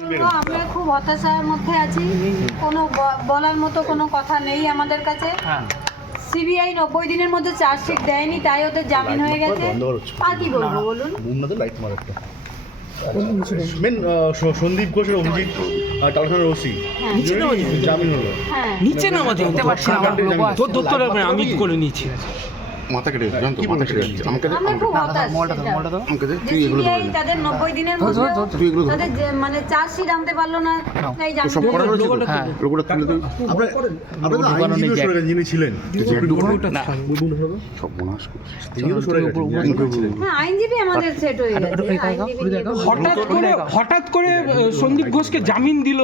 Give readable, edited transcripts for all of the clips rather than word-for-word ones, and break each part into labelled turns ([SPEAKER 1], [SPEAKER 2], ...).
[SPEAKER 1] বলবো, আমরা খুব হতাশার মধ্যে আছি, কোনো বলার মতো কোনো কথা নেই আমাদের কাছে। সিবিআই 90 দিনের মধ্যে চার্জশিট দেয়নি, তাই ওদের জামিন হয়ে গেছে। আর কি বলবো বলুন।
[SPEAKER 2] সন্দীপ ঘোষের অভিজিৎ টালখানার ওসি জামিন হলো।
[SPEAKER 1] হ্যাঁ,
[SPEAKER 3] নিচে নামাতে হতে পারছি না, তোর দত্তর আমি করে নিয়েছি।
[SPEAKER 4] মাথা কেটে জানতো, মাথা কেটে আমাকে
[SPEAKER 1] আমরা খুব হতাশ।
[SPEAKER 4] আমাকে দে,
[SPEAKER 1] যে
[SPEAKER 4] তুই এগুলো
[SPEAKER 1] সিবিআই
[SPEAKER 4] ধরে
[SPEAKER 1] তাদের 90 দিনের মধ্যে
[SPEAKER 4] তুই এগুলো ধরে
[SPEAKER 1] তাদের মানে চার্জশিট আনতে পারলো না, তাই জামিন
[SPEAKER 4] সব করা
[SPEAKER 1] হয়ে
[SPEAKER 4] রয়েছে
[SPEAKER 1] গেছে।
[SPEAKER 4] তো? লোকটা তুলে দিই।
[SPEAKER 2] আপনারা তো আইনজীবীও সরে গেছেন, যিনি ছিলেন
[SPEAKER 4] সব মনাস করেছে।
[SPEAKER 2] তিনিও সরে গেছেন।
[SPEAKER 1] হ্যাঁ, আইনজীবী আমাদের সেট হয়ে গেছে। আইনজীবী নিয়ে
[SPEAKER 3] হঠাৎ করে সন্দীপ ঘোষকে জামিন দিল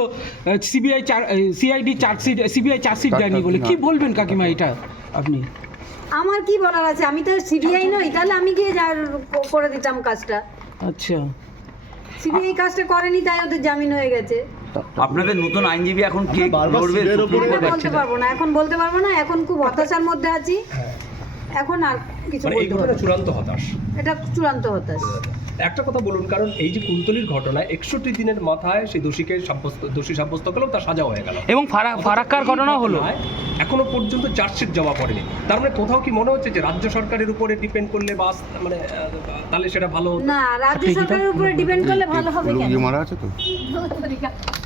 [SPEAKER 3] সিবিআই চার্জশিট দেয়নি বলে। কি বলবেন কাকিমা এটা আপনি?
[SPEAKER 1] আমার কি বলার আছে, আমি তো সিবিআই নই, তাহলে আমি গিয়ে করে দিতাম কাজটা।
[SPEAKER 3] আচ্ছা,
[SPEAKER 1] সিবিআই কাজটা করেনি, তাই ওদের জামিন হয়ে গেছে।
[SPEAKER 5] আপনাদের নতুন আইনজীবী এখন কি
[SPEAKER 2] বারবার
[SPEAKER 5] লড়বে?
[SPEAKER 2] CBI এর ওপরে
[SPEAKER 1] বলতে পারবো না, এখন খুব হতাশার মধ্যে আছি। এখন আর কিছু
[SPEAKER 6] মানে এই
[SPEAKER 1] বলতে পারবো
[SPEAKER 6] ঘটনা
[SPEAKER 1] না।
[SPEAKER 6] চূড়ান্ত হতাশ।
[SPEAKER 1] এটা চূড়ান্ত হতাশ।
[SPEAKER 6] একটা কথা বলুন, কারণ এই যে কুলতলির ঘটনায় 61 দিনের মাথায় সেই দোষী সাব্যস্ত করলেও তার সাজা হয়ে গেল,
[SPEAKER 3] এবং ফারাক্কার ঘটনা হলো,
[SPEAKER 6] এখনো পর্যন্ত চার্জশিট জমা পড়েনি। তার মানে কোথাও কি মনে হচ্ছে যে রাজ্য সরকারের উপরে ডিপেন্ড করলে মানে তাহলে সেটা ভালো হতো?
[SPEAKER 1] না, রাজ্য সরকারের উপরে ডিপেন্ড করলে ভালো হবে
[SPEAKER 4] লোক
[SPEAKER 1] কেন?
[SPEAKER 4] গিয়ে মারা আছে তো